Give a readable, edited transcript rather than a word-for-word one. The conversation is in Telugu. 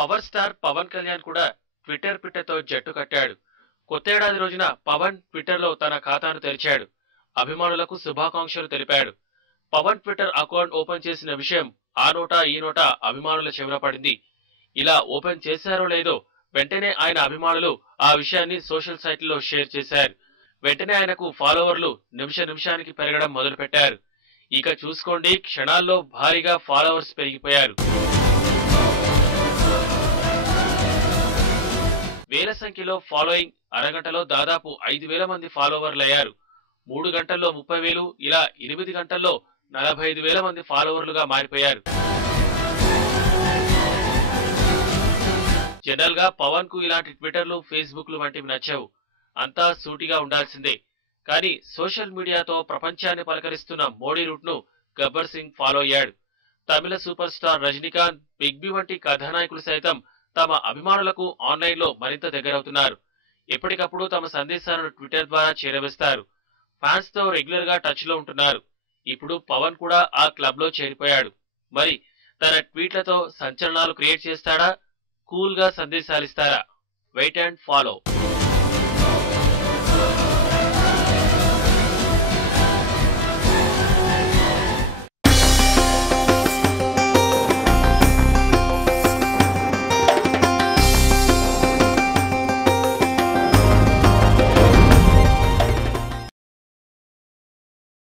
పవర్ స్టార్ పవన్ కళ్యాణ్ కూడా ట్విట్టర్ పిట్టతో జట్టు కట్టాడు. కొత్తేడాది రోజున పవన్ ట్విట్టర్లో తన ఖాతాను తెరిచాడు. అభిమానులకు శుభాకాంక్షలు తెలిపాడు. పవన్ ట్విట్టర్ అకౌంట్ ఓపెన్ చేసిన విషయం ఆ నోటా ఈ నోటా అభిమానుల చెవిన పడింది. ఇలా ఓపెన్ చేశారో లేదో వెంటనే ఆయన అభిమానులు ఆ విషయాన్ని సోషల్ సైట్లలో షేర్ చేశారు. వెంటనే ఆయనకు ఫాలోవర్లు నిమిషానికి పెరగడం మొదలుపెట్టారు. ఇక చూసుకోండి, క్షణాల్లో భారీగా ఫాలోవర్స్ పెరిగిపోయారు. వేల సంఖ్యలో ఫాలోయింగ్, అరగంటలో దాదాపు 5,000 మంది ఫాలోవర్లయ్యారు. 3 గంటల్లో 30,000, ఇలా 8 గంటల్లో 45,000 మంది ఫాలోవర్లుగా మారిపోయారు. జనరల్ గా పవన్ కు ఇలాంటి ట్విట్టర్లు, ఫేస్బుక్లు వంటివి నచ్చవు. అంతా సూటిగా ఉండాల్సిందే. కానీ సోషల్ మీడియాతో ప్రపంచాన్ని పలకరిస్తున్న మోడీ రూట్ ను గబ్బర్ సింగ్ ఫాలో అయ్యాడు. తమిళ super star Rajinikanth, big B వంటి కథానాయకులు సైతం తమ అభిమానులకు ఆన్లైన్ లో మరింత దగ్గరవుతున్నారు. ఎప్పటికప్పుడు తమ సందేశాలను ట్విట్టర్ ద్వారా చేరవేస్తారు. ఫ్యాన్స్ తో రెగ్యులర్ గా టచ్ లో ఉంటున్నారు. ఇప్పుడు పవన్ కూడా ఆ క్లబ్ లో చేరిపోయాడు. మరి తన ట్వీట్లతో సంచలనాలు క్రియేట్ చేస్తాడా? కూల్ గా సందేశాలిస్తారా? Wait and follow.